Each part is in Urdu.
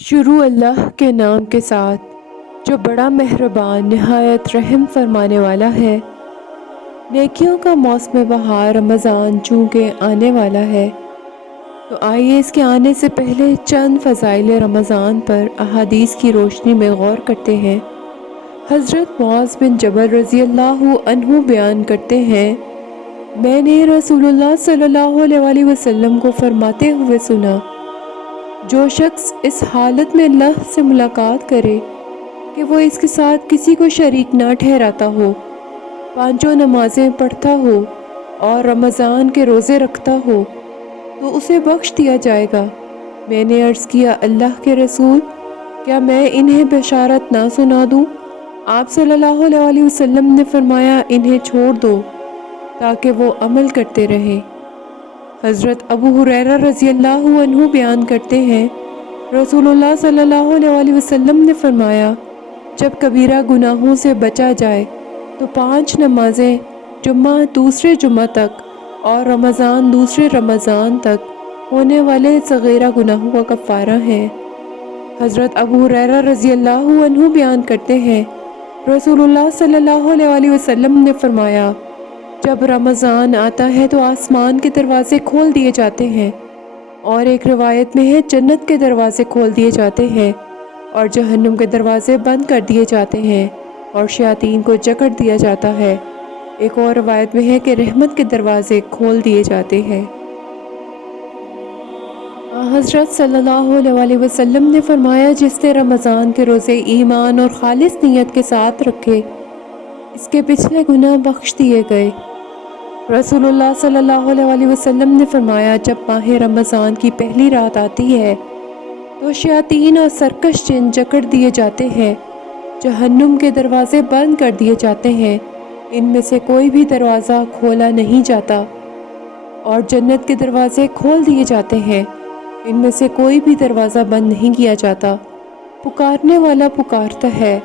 شروع اللہ کے نام کے ساتھ جو بڑا مہربان نہایت رحم فرمانے والا ہے۔ نیکیوں کا موسم بہار رمضان چونکہ آنے والا ہے تو آئیے اس کے آنے سے پہلے چند فضائل رمضان پر احادیث کی روشنی میں غور کرتے ہیں۔ حضرت معاذ بن جبل رضی اللہ عنہ بیان کرتے ہیں، میں نے رسول اللہ صلی اللہ علیہ وسلم کو فرماتے ہوئے سنا، جو شخص اس حالت میں اللہ سے ملاقات کرے کہ وہ اس کے ساتھ کسی کو شریک نہ ٹھہراتا ہو، پانچوں نمازیں پڑھتا ہو اور رمضان کے روزے رکھتا ہو تو اسے بخش دیا جائے گا۔ میں نے عرض کیا، اللہ کے رسول، کیا میں انہیں بشارت نہ سنا دوں؟ آپ صلی اللہ علیہ وسلم نے فرمایا، انہیں چھوڑ دو تاکہ وہ عمل کرتے رہیں۔ حضرت ابو ہریرہ رضی اللہ عنہ بیان کرتے ہیں، رسول اللہ صلی اللہ علیہ وسلم نے فرمایا، جب کبیرہ گناہوں سے بچا جائے تو 5 نمازیں جمعہ دوسرے جمعہ تک اور رمضان دوسرے رمضان تک ہونے والے صغیرہ گناہوں کا کفارہ ہیں۔ حضرت ابو ہریرہ رضی اللہ عنہ بیان کرتے ہیں، رسول اللہ صلی اللہ علیہ وسلم نے فرمایا، جب رمضان آتا ہے تو آسمان کے دروازے کھول دیے جاتے ہیں، اور ایک روایت میں ہے جنت کے دروازے کھول دیے جاتے ہیں اور جہنم کے دروازے بند کر دیے جاتے ہیں اور شیاطین کو جکڑ دیا جاتا ہے۔ ایک اور روایت میں ہے کہ رحمت کے دروازے کھول دیے جاتے ہیں۔ حضرت صلی اللہ علیہ وسلم نے فرمایا، جس نے رمضان کے روزے ایمان اور خالص نیت کے ساتھ رکھے، اس کے پچھلے گناہ بخش دیے گئے۔ رسول اللہ صلی اللہ علیہ وسلم نے فرمایا، جب ماہ رمضان کی پہلی رات آتی ہے تو شیاطین اور سرکش جن جکڑ دیے جاتے ہیں، جہنم کے دروازے بند کر دیے جاتے ہیں، ان میں سے کوئی بھی دروازہ کھولا نہیں جاتا، اور جنت کے دروازے کھول دیے جاتے ہیں، ان میں سے کوئی بھی دروازہ بند نہیں کیا جاتا۔ پکارنے والا پکارتا ہے،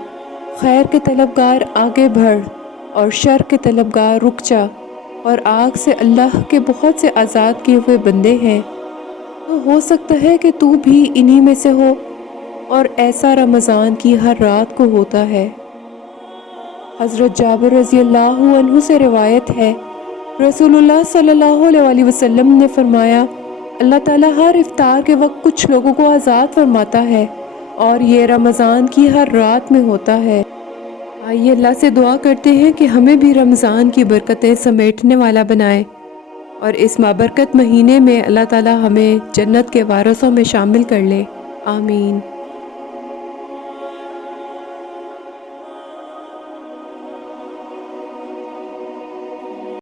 خیر کے طلبگار آگے بڑھ اور شر کے طلبگار رک جا، اور آگ سے اللہ کے بہت سے آزاد کیے ہوئے بندے ہیں، تو ہو سکتا ہے کہ تو بھی انہی میں سے ہو، اور ایسا رمضان کی ہر رات کو ہوتا ہے۔ حضرت جابر رضی اللہ عنہ سے روایت ہے، رسول اللہ صلی اللہ علیہ وسلم نے فرمایا، اللہ تعالیٰ ہر افطار کے وقت کچھ لوگوں کو آزاد فرماتا ہے، اور یہ رمضان کی ہر رات میں ہوتا ہے۔ آئیے اللہ سے دعا کرتے ہیں کہ ہمیں بھی رمضان کی برکتیں سمیٹنے والا بنائے، اور اس بابرکت مہینے میں اللہ تعالیٰ ہمیں جنت کے وارثوں میں شامل کر لے۔ آمین۔